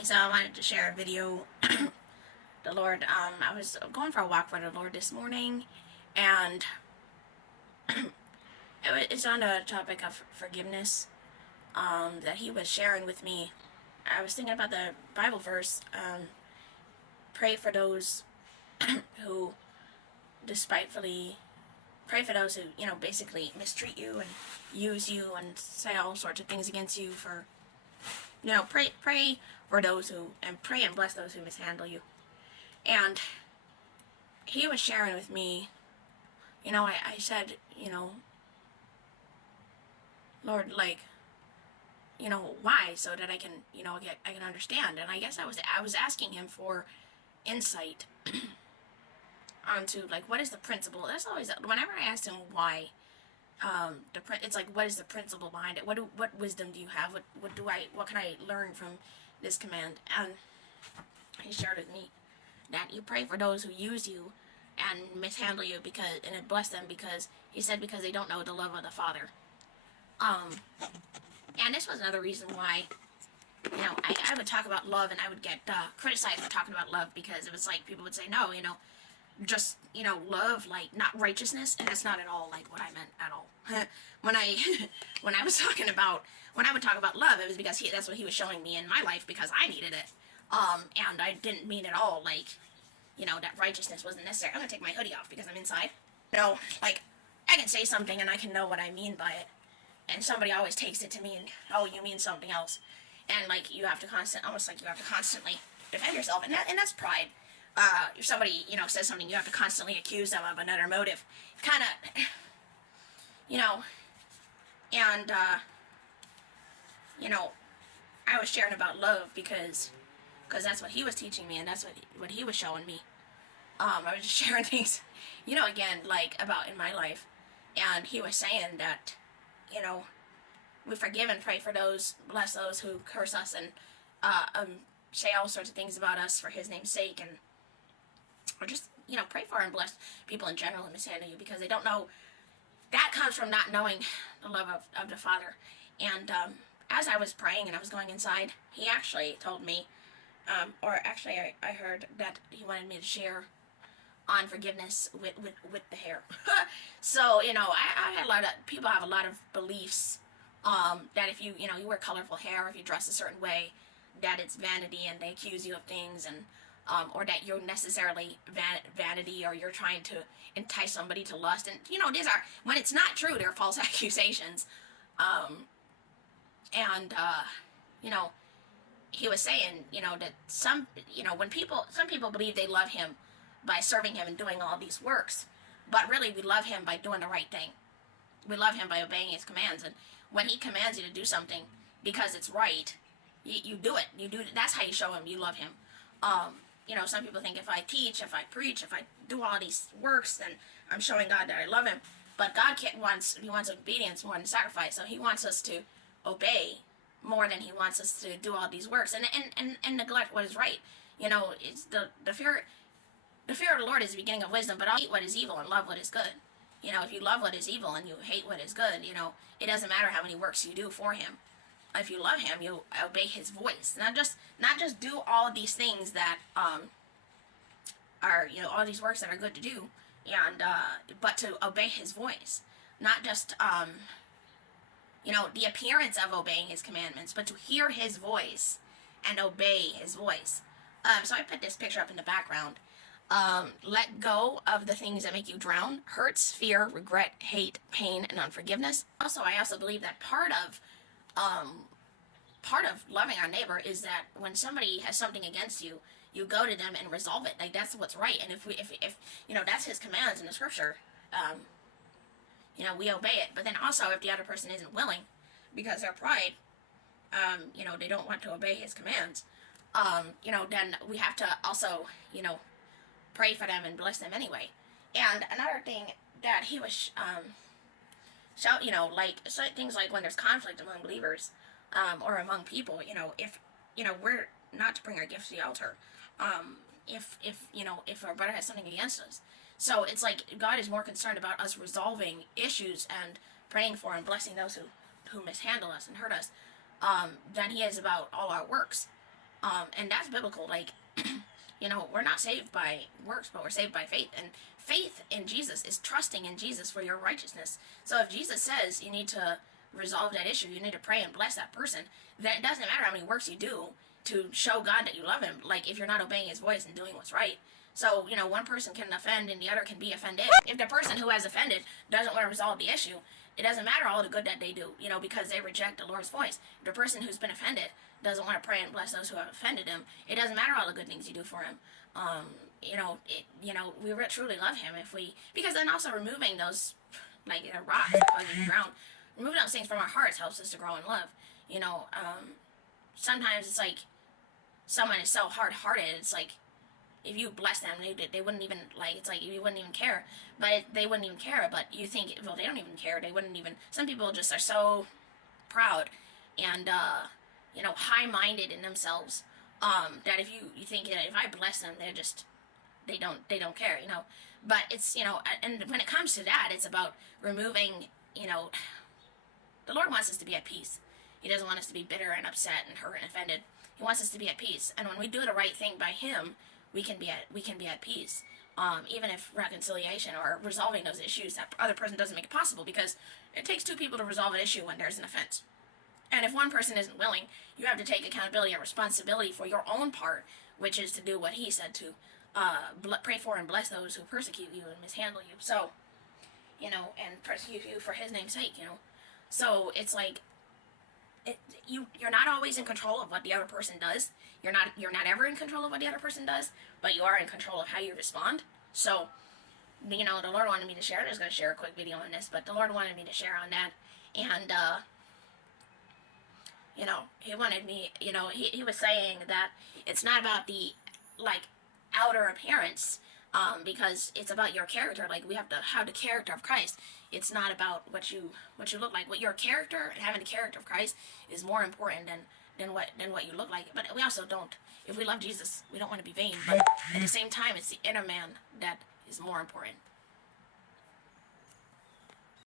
Okay, so I wanted to share a video. The Lord, I was going for a walk for the Lord this morning, and it's on the topic of forgiveness that He was sharing with me. I was thinking about the Bible verse, pray for those who despitefully, pray for those who, basically mistreat you and use you and say all sorts of things against you for, pray for those who, and pray and bless those who mishandle you. And he was sharing with me, I said, Lord, like, why? So that I can, I can understand. And I guess I was asking him for insight onto, like, what is the principle? That's always, whenever I asked him why, it's like, what is the principle behind it? What wisdom do you have? What can I learn from this command? And he shared with me that you pray for those who use you and mishandle you and bless them because he said because they don't know the love of the Father. And this was another reason why, I would talk about love and I would get criticized for talking about love because it was like people would say, no, just, love, like, not righteousness, and that's not at all, like, what I meant at all. when I would talk about love, it was because that's what he was showing me in my life because I needed it. And I didn't mean at all, like, that righteousness wasn't necessary. I'm gonna take my hoodie off because I'm inside. Like, I can say something and I can know what I mean by it, and somebody always takes it to mean, oh, you mean something else. And, like, you have to constantly defend yourself, and that's pride. If somebody, says something, you have to constantly accuse them of another motive. Kind of, and, I was sharing about love because that's what he was teaching me and that's what he was showing me. I was just sharing things, again, like, about in my life. And he was saying that, we forgive and pray for those, bless those who curse us and, say all sorts of things about us for his name's sake, and or just, pray for and bless people in general and mishandle you because they don't know. That comes from not knowing the love of the Father. And as I was praying and I was going inside, he actually told me, I heard that he wanted me to share on forgiveness with the hair. So, I had a lot of people have a lot of beliefs that if you wear colorful hair, if you dress a certain way, that it's vanity and they accuse you of things, and or that you're necessarily vanity, or you're trying to entice somebody to lust. And, these are, when it's not true, they're false accusations. And he was saying, that some people believe they love him by serving him and doing all these works. But really, we love him by doing the right thing. We love him by obeying his commands. And when he commands you to do something because it's right, you do it. That's how you show him you love him. Some people think if I teach, if I preach, if I do all these works, then I'm showing God that I love him. But God wants obedience more than sacrifice. So he wants us to obey more than he wants us to do all these works and neglect what is right. It's the fear of the Lord is the beginning of wisdom, but I'll hate what is evil and love what is good. If you love what is evil and you hate what is good, it doesn't matter how many works you do for him. If you love him, you obey his voice. Not just do all of these things that are all these works that are good to do, and but to obey his voice. Not just the appearance of obeying his commandments, but to hear his voice and obey his voice. So I put this picture up in the background. Let go of the things that make you drown: hurts, fear, regret, hate, pain, and unforgiveness. I also believe that part of loving our neighbor is that when somebody has something against you, you go to them and resolve it. Like, that's what's right. And if that's his commands in the scripture, we obey it. But then also, if the other person isn't willing, because their pride, they don't want to obey his commands, then we have to also, pray for them and bless them anyway. And another thing that he was, like, certain things like when there's conflict among believers, or among people, if, we're not to bring our gifts to the altar, if our brother has something against us. So it's like God is more concerned about us resolving issues and praying for and blessing those who mishandle us and hurt us, than he is about all our works. And that's biblical. Like, we're not saved by works, but we're saved by faith. And faith in Jesus is trusting in Jesus for your righteousness. So if Jesus says you need to resolve that issue, you need to pray and bless that person, then it doesn't matter how many works you do to show God that you love him, like if you're not obeying his voice and doing what's right. So, one person can offend and the other can be offended. If the person who has offended doesn't want to resolve the issue, it doesn't matter all the good that they do, because they reject the Lord's voice. If the person who's been offended doesn't want to pray and bless those who have offended him, it doesn't matter all the good things you do for him. We truly love him because then also removing those, like, rocks on the ground, removing those things from our hearts helps us to grow in love. Sometimes it's like someone is so hard-hearted, it's like, if you bless them, they wouldn't even, like, it's like you wouldn't even care. But they wouldn't even care, but you think, well, they don't even care. They wouldn't even, some people just are so proud and, high-minded in themselves, that if you think that if I bless them, they don't care, But it's, and when it comes to that, it's about removing, the Lord wants us to be at peace. He doesn't want us to be bitter and upset and hurt and offended. He wants us to be at peace. And when we do the right thing by him, we can be at peace. Even if reconciliation or resolving those issues, that other person doesn't make it possible, because it takes two people to resolve an issue when there's an offense. And if one person isn't willing, you have to take accountability and responsibility for your own part, which is to do what he said to, pray for and bless those who persecute you and mishandle you. So, and persecute you for his name's sake, So it's like, you're not always in control of what the other person does. You're not ever in control of what the other person does, but you are in control of how you respond. So, the Lord wanted me to share. I'm just going to share a quick video on this, but the Lord wanted me to share on that. And, he wanted me, he was saying that it's not about the, like, outer appearance, because it's about your character. Like, we have to have the character of Christ. It's not about what you look like. What your character and having the character of Christ is more important than what you look like. But we also don't. If we love Jesus, we don't want to be vain. But at the same time, it's the inner man that is more important.